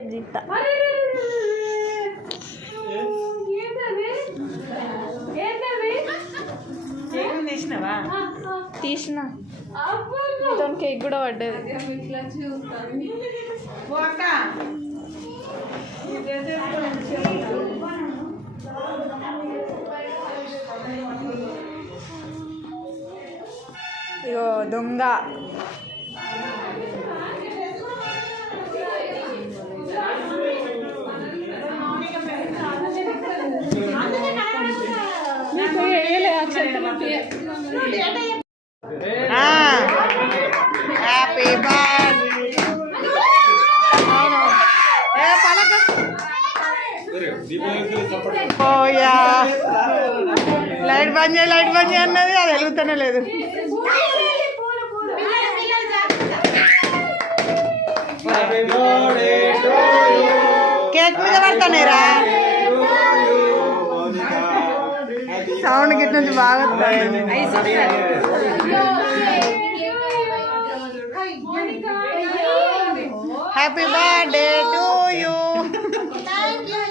జీతా తీసిన మీతో కేక్ కూడా పడ్డది. ఇగో దొంగ హ్యాపీ ఓయా లైట్ బంద్ చేయి అన్నది అది వెలుగుతూనే లేదు. కేక్ మీద పడతానేరా సౌండ్ గిట్ నుంచి బాగా హ్యాపీ బర్త్డే టు యూ.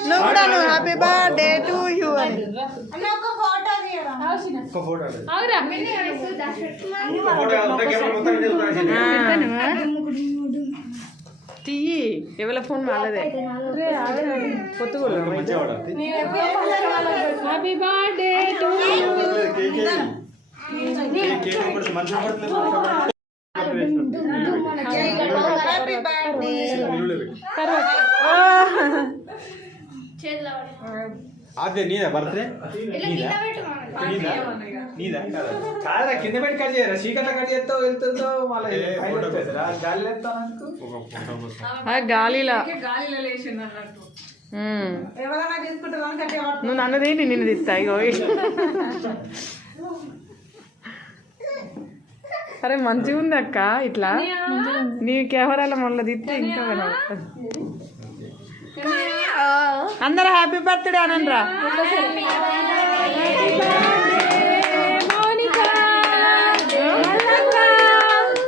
నువ్వు కూడా నువ్వు హ్యాపీ బర్త్డే టు యూ అని తీయి. ఎవరి ఫోన్ వాళ్ళదే. Happy birthday to you. అదే నీదా బర్త్డే నీదా కాదా కింద పెట్టి కట్ చేయరా చీకట్ల కట్ చేస్తావు వెళ్తుందో మళ్ళీ గాలిలా నువ్వు నన్నది నిన్ను తీస్తా. ఇగో అరే మంచిగా ఉంది అక్క. ఇట్లా నీ కెమెరాలో మళ్ళీ తీస్తే ఇంకా అందరూ హ్యాపీ బర్త్డే అనండ్రా.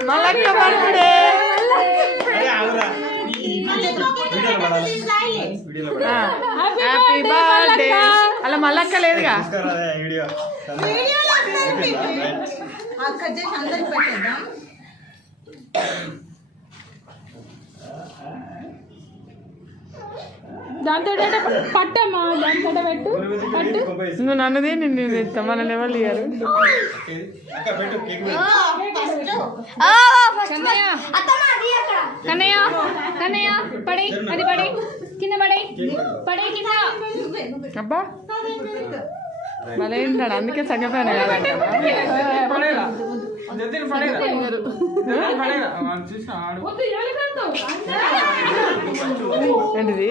మల్లక్క బర్త్డే. Happy birthday. అలా మల్లక్క లేదుగా. దాంతో పట్టమ్మా దాంతో పెట్టు పట్టు. నువ్వు నన్నది నిన్ను ఇస్తా మన లెవెల్ ఇయ్యారు. కన్నయ్య కన్నయ్య పడి అది పడి కింద పడి పడి కింద. అబ్బా మళ్ళీ ఏంటాడు అందుకే సగపోయాను కాదంట. ఏంటిది